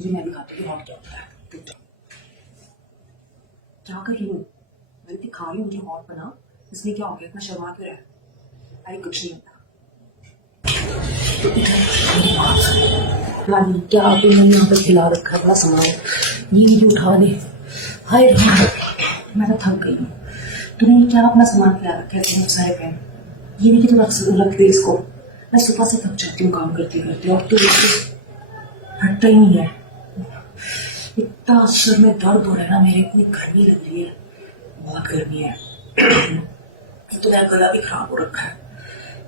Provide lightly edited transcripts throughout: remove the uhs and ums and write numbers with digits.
तुझे मैं दिखाती हूँ हॉट क्या होता है। रुक जा। क्या कर रही हूँ? मैंने दिखा रही हूँ मुझे हॉट बना, इसमें क्या हो गया? इतना शर्मा क्यों रहा है? अरे कुछ नहीं होता। रानी क्या आपने मैंने यहाँ पे खिला रखा है अपना सामान, ये नहीं उठा ले। हाय राम, मैं तो थक गई हूँ। तूने क्या अपना सामान खिला रखा है? तुम सारे पैन ये नहीं कि तुम रख दे इसको। मैं सुबह से थक जाती हूँ काम करते करते और तू हटता ही नहीं है। इतना सिर में दर्द हो रहा है ना मेरे को, गर्मी लग रही है, बहुत गर्मी है। तो मेरा गला भी खराब हो रखा है।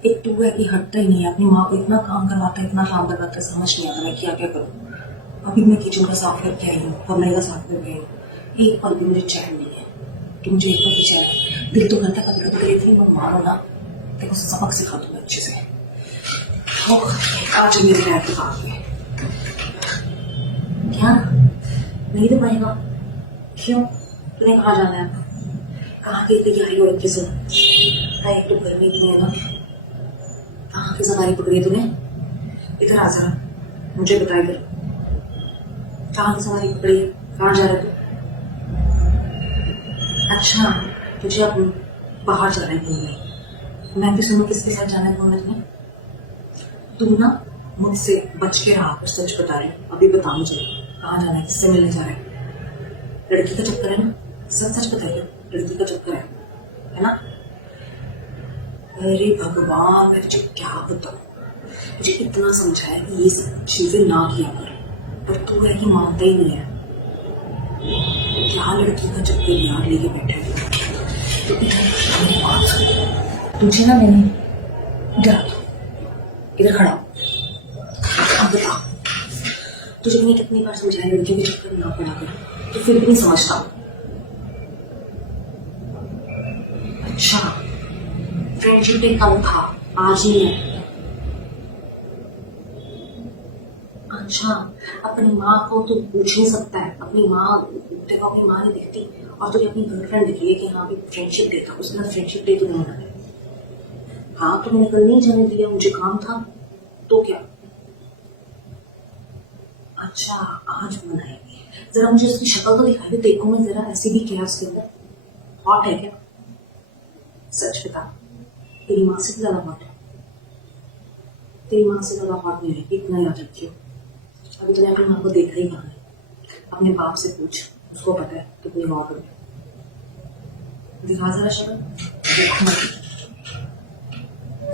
एक तू है कि हटता ही नहीं है, अपनी माँ को इतना काम करवाता है, इतना काम करवाता है, समझ नहीं आता मैं क्या क्या करूँ। अभी मैं किचन का साफ करके आई हूँ, कमरे का साफ करके आई हूँ, एक पल भी मुझे चैन नहीं है। कि मुझे एक पल भी चैन, दिल तो करता कभी कभी लेती हूँ, मारो ना देखो सबक सिखा दूंगा अच्छे से। आज मेरे पैर तो काट गए। क्या नहीं दे पाएगा? क्यों? तुम्हें कहाँ जाना है? कहाँ की इतनी आई हो अच्छे से? एक तो गर्मी इतनी है ना। कहाँ की सवारी पकड़ी है तूने? इधर आ जरा, मुझे बता इधर कहाँ की सवारी पकड़ी है? कहाँ जा रहे तू? अच्छा तुझे अब बाहर जाना है घूमने। मैं भी सुनूं किसके साथ जाना है घूमने तुम्हें? तू ना मुझसे बच के रहा, कुछ सच बता रही है। अभी बता मुझे कहाँ जाना है, किससे मिलने जा रहा है? लड़की का चक्कर है ना? सच सच बताइए, लड़की का चक्कर है ना? अरे भगवान मैं तुझे क्या बताऊं, मुझे इतना समझाया कि ये सब चीजें ना किया कर, पर तू है कि मानता ही नहीं है। क्या लड़की का चक्कर यार लेके बैठा है तो तुझे ना मैंने इधर खड़ा अब बता, तुझे मैंने कितनी बार समझाया लड़की के चक्कर ना पड़ा कर, तो फिर भी नहीं समझता। अच्छा फ्रेंडशिप डे कल था, आज नहीं है। अच्छा अपनी माँ को तू पूछ नहीं सकता है? अपनी माँ देखो, अपनी माँ नहीं दिखती और तुझे अपनी गर्लफ्रेंड दिख रही है कि हाँ भी फ्रेंडशिप डे था, उसके बाद फ्रेंडशिप डे तो नहीं मनाया। हाँ तो मैंने कल नहीं जाने दिया, मुझे काम था तो क्या। अच्छा आज मनाएंगे, जरा मुझे उसकी शक्ल तो दिखाई दे, देखो मैं जरा, ऐसी भी क्या उसके अंदर? हॉट है क्या? सच बता, तेरी माँ से ज्यादा हॉट है? तेरी माँ से ज्यादा हॉट नहीं है, इतना याद रखियो। अभी तूने अपनी माँ को देखा ही कहाँ है? अपने बाप से पूछ, उसको पता है कितनी हॉट है। दिखा जरा शक्ल।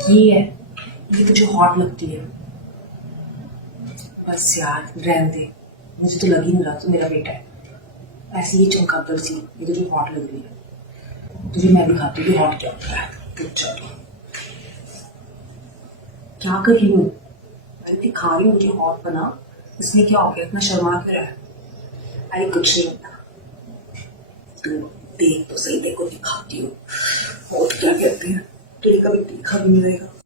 ये है, ये तुझे हॉट लगती है? बस यार रहने दे, मुझे तो लग ही नहीं रहा तू मेरा बेटा है। ऐसी ही चमकादड़ सी ये तुझे हॉट लग रही है। तुझे मैं दिखाती हूँ हॉट क्या होता है। चलो क्या कर रही हूँ? मैंने दिखा रही हूँ मुझे हॉट बना, इसमें क्या हो गया? इतना शर्मा क्यों रहा है? अरे कुछ नहीं होता। तू देख तो सही, देखो दिखाती हूँ हॉट क्या कहते हैं, तुझे कभी देखा भी नहीं रहेगा।